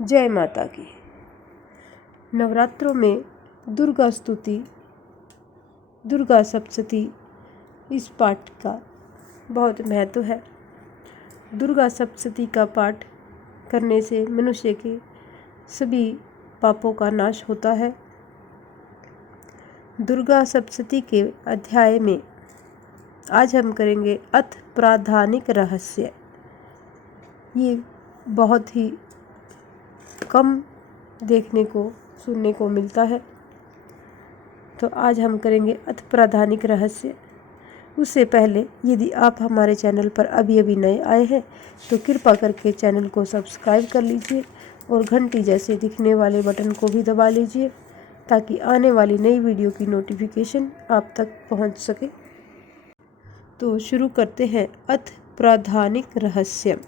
जय माता की। नवरात्रों में दुर्गा स्तुति, दुर्गा सप्तशती, इस पाठ का बहुत महत्व है। दुर्गा सप्तशती का पाठ करने से मनुष्य के सभी पापों का नाश होता है। दुर्गा सप्तशती के अध्याय में आज हम करेंगे अथ प्राधानिक रहस्य। ये बहुत ही कम देखने को सुनने को मिलता है, तो आज हम करेंगे अथ प्राधानिक रहस्य। उससे पहले यदि आप हमारे चैनल पर अभी नए आए हैं तो कृपा करके चैनल को सब्सक्राइब कर लीजिए और घंटी जैसे दिखने वाले बटन को भी दबा लीजिए ताकि आने वाली नई वीडियो की नोटिफिकेशन आप तक पहुंच सके। तो शुरू करते हैं अथ प्राधानिक रहस्य।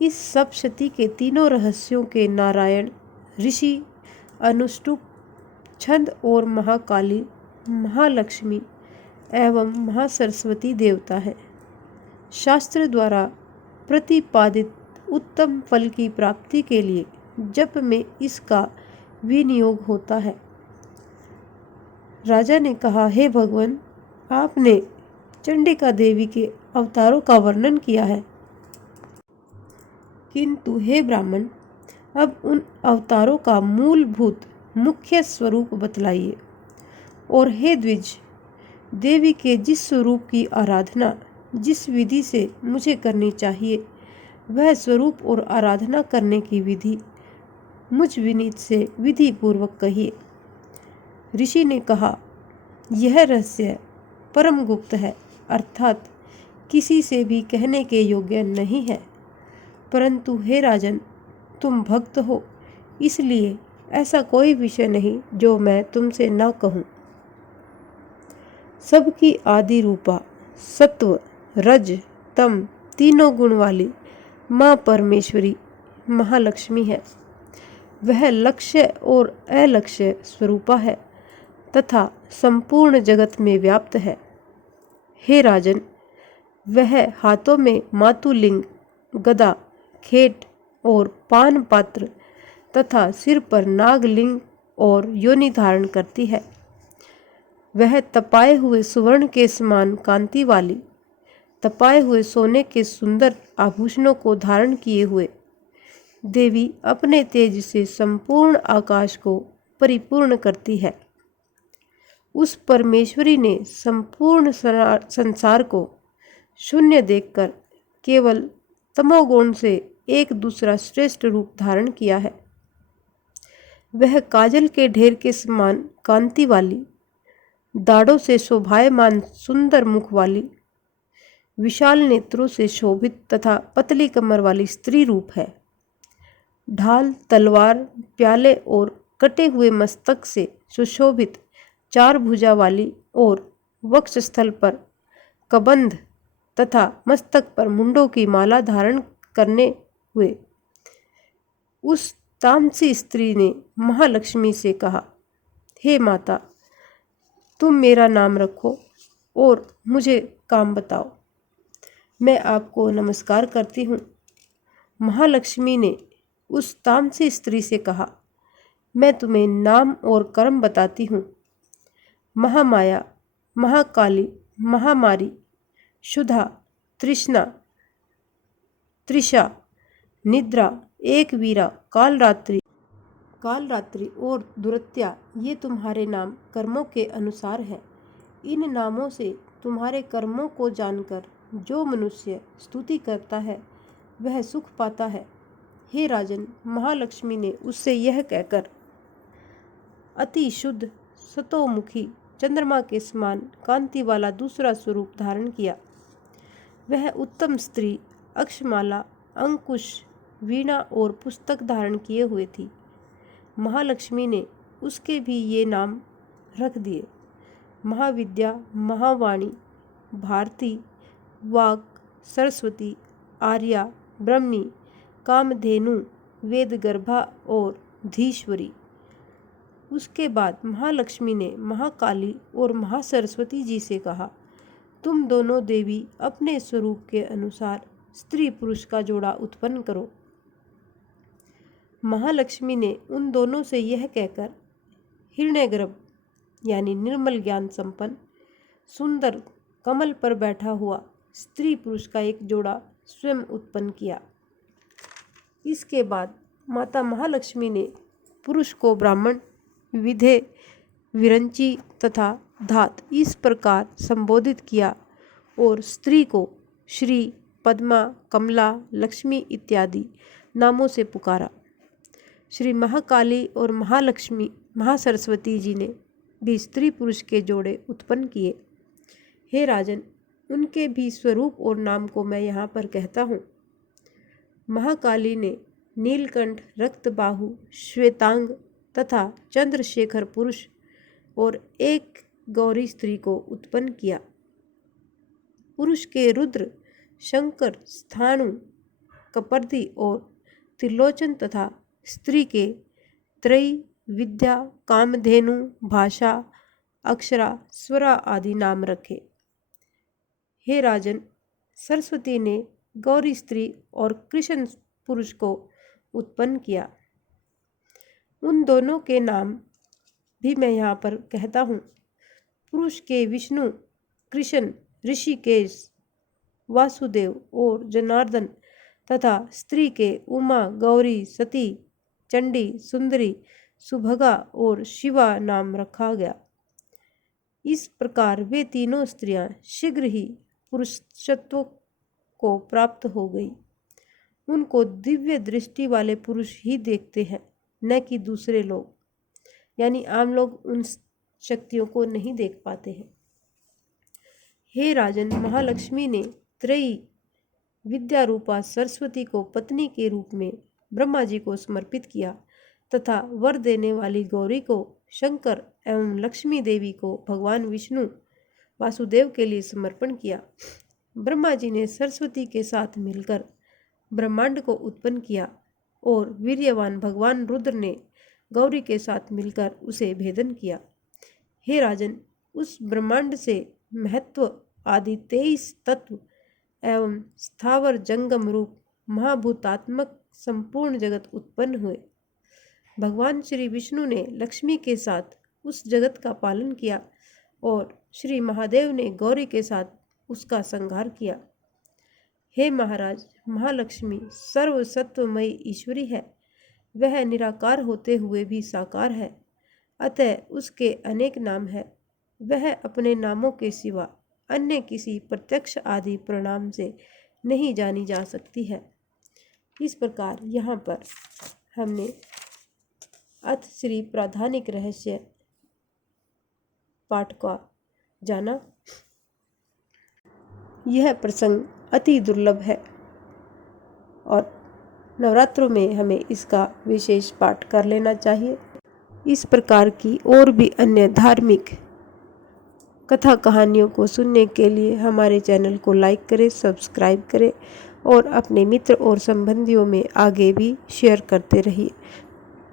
इस सप्तशती के तीनों रहस्यों के नारायण ऋषि, अनुष्टुप, छंद और महाकाली, महालक्ष्मी एवं महासरस्वती देवता है। शास्त्र द्वारा प्रतिपादित उत्तम फल की प्राप्ति के लिए जप में इसका विनियोग होता है। राजा ने कहा, हे भगवान, आपने चंडिका देवी के अवतारों का वर्णन किया है, किंतु हे ब्राह्मण, अब उन अवतारों का मूलभूत मुख्य स्वरूप बतलाइए। और हे द्विज, देवी के जिस स्वरूप की आराधना जिस विधि से मुझे करनी चाहिए वह स्वरूप और आराधना करने की विधि मुझ विनीत से विधि पूर्वक कहिए। ऋषि ने कहा, यह रहस्य परम गुप्त है, अर्थात किसी से भी कहने के योग्य नहीं है। परंतु हे राजन, तुम भक्त हो, इसलिए ऐसा कोई विषय नहीं जो मैं तुमसे न कहूँ। सबकी आदि रूपा सत्व, रज, तम तीनों गुण वाली माँ परमेश्वरी महालक्ष्मी है। वह लक्ष्य और अलक्ष्य स्वरूपा है तथा संपूर्ण जगत में व्याप्त है। हे राजन, वह हाथों में मातुलिंग, गदा, खेट और पान पात्र तथा सिर पर नागलिंग और योनि धारण करती है। वह तपाए हुए सुवर्ण के समान कांति वाली, तपाए हुए सोने के सुंदर आभूषणों को धारण किए हुए देवी अपने तेज से संपूर्ण आकाश को परिपूर्ण करती है। उस परमेश्वरी ने संपूर्ण संसार को शून्य देखकर केवल तमोगुण से एक दूसरा श्रेष्ठ रूप धारण किया है। वह काजल के ढेर के समान कांति वाली, दाढ़ों से शोभायमान सुंदर मुख वाली, विशाल नेत्रों से शोभित तथा पतली कमर वाली स्त्री रूप है। ढाल, तलवार, प्याले और कटे हुए मस्तक से सुशोभित चार भुजा वाली और वक्षस्थल पर कबंध तथा मस्तक पर मुंडों की माला धारण करने हुए उस तामसी स्त्री ने महालक्ष्मी से कहा, हे माता, तुम मेरा नाम रखो और मुझे काम बताओ। मैं आपको नमस्कार करती हूँ। महालक्ष्मी ने उस तामसी स्त्री से कहा, मैं तुम्हें नाम और कर्म बताती हूँ। महामाया, महाकाली, महामारी, शुद्धा, तृष्णा, त्रिषा, निद्रा, एक वीरा, कालरात्रि और दुरत्या, ये तुम्हारे नाम कर्मों के अनुसार है। इन नामों से तुम्हारे कर्मों को जानकर जो मनुष्य स्तुति करता है वह सुख पाता है। हे राजन, महालक्ष्मी ने उससे यह कहकर अति शुद्ध सतोमुखी चंद्रमा के समान कांति वाला दूसरा स्वरूप धारण किया। वह उत्तम स्त्री अक्षमाला, अंकुश, वीणा और पुस्तक धारण किए हुए थी। महालक्ष्मी ने उसके भी ये नाम रख दिए, महाविद्या, महावाणी, भारती, वाक, सरस्वती, आर्या, ब्रह्मी, कामधेनु, वेदगर्भा और धीश्वरी। उसके बाद महालक्ष्मी ने महाकाली और महासरस्वती जी से कहा, तुम दोनों देवी अपने स्वरूप के अनुसार स्त्री पुरुष का जोड़ा उत्पन्न करो। महालक्ष्मी ने उन दोनों से यह कहकर हिरण्यगर्भ यानी निर्मल ज्ञान संपन्न सुंदर कमल पर बैठा हुआ स्त्री पुरुष का एक जोड़ा स्वयं उत्पन्न किया। इसके बाद माता महालक्ष्मी ने पुरुष को ब्राह्मण, विधे, विरंची तथा धात इस प्रकार संबोधित किया और स्त्री को श्री, पद्मा, कमला, लक्ष्मी इत्यादि नामों से पुकारा। श्री महाकाली और महालक्ष्मी महासरस्वती जी ने भी स्त्री पुरुष के जोड़े उत्पन्न किए। हे राजन, उनके भी स्वरूप और नाम को मैं यहाँ पर कहता हूँ। महाकाली ने नीलकंठ, रक्तबाहु, श्वेतांग तथा चंद्रशेखर पुरुष और एक गौरी स्त्री को उत्पन्न किया। पुरुष के रुद्र, शंकर, स्थाणु, कपर्दी और त्रिलोचन तथा स्त्री के त्रयी, विद्या, कामधेनु, भाषा, अक्षरा, स्वरा आदि नाम रखे। हे राजन, सरस्वती ने गौरी स्त्री और कृष्ण पुरुष को उत्पन्न किया। उन दोनों के नाम भी मैं यहाँ पर कहता हूँ। पुरुष के विष्णु, कृष्ण, ऋषिकेश, वासुदेव और जनार्दन तथा स्त्री के उमा, गौरी, सती, चंडी, सुंदरी, सुभगा और शिवा नाम रखा गया। इस प्रकार वे तीनों स्त्रियां शीघ्र ही पुरुषत्व को प्राप्त हो गई। उनको दिव्य दृष्टि वाले पुरुष ही देखते हैं, न कि दूसरे लोग, यानी आम लोग उन शक्तियों को नहीं देख पाते हैं। हे राजन, महालक्ष्मी ने त्रयी विद्या रूपा सरस्वती को पत्नी के रूप में ब्रह्मा जी को समर्पित किया तथा वर देने वाली गौरी को शंकर एवं लक्ष्मी देवी को भगवान विष्णु वासुदेव के लिए समर्पण किया। ब्रह्मा जी ने सरस्वती के साथ मिलकर ब्रह्मांड को उत्पन्न किया और वीर्यवान भगवान रुद्र ने गौरी के साथ मिलकर उसे भेदन किया। हे राजन, उस ब्रह्मांड से महत्व आदि 23 तत्व एवं स्थावर जंगम रूप महाभूतात्मक संपूर्ण जगत उत्पन्न हुए। भगवान श्री विष्णु ने लक्ष्मी के साथ उस जगत का पालन किया और श्री महादेव ने गौरी के साथ उसका संहार किया। हे महाराज, महालक्ष्मी सर्वसत्वमयी ईश्वरी है। वह निराकार होते हुए भी साकार है, अतः उसके अनेक नाम है। वह अपने नामों के सिवा अन्य किसी प्रत्यक्ष आदि प्रणाम से नहीं जानी जा सकती है। इस प्रकार यहाँ पर हमने अथ श्री प्राधानिक रहस्य पाठ का जाना। यह प्रसंग अति दुर्लभ है और नवरात्रों में हमें इसका विशेष पाठ कर लेना चाहिए। इस प्रकार की और भी अन्य धार्मिक कथा कहानियों को सुनने के लिए हमारे चैनल को लाइक करें, सब्सक्राइब करें और अपने मित्र और संबंधियों में आगे भी शेयर करते रहिए।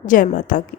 जय माता की।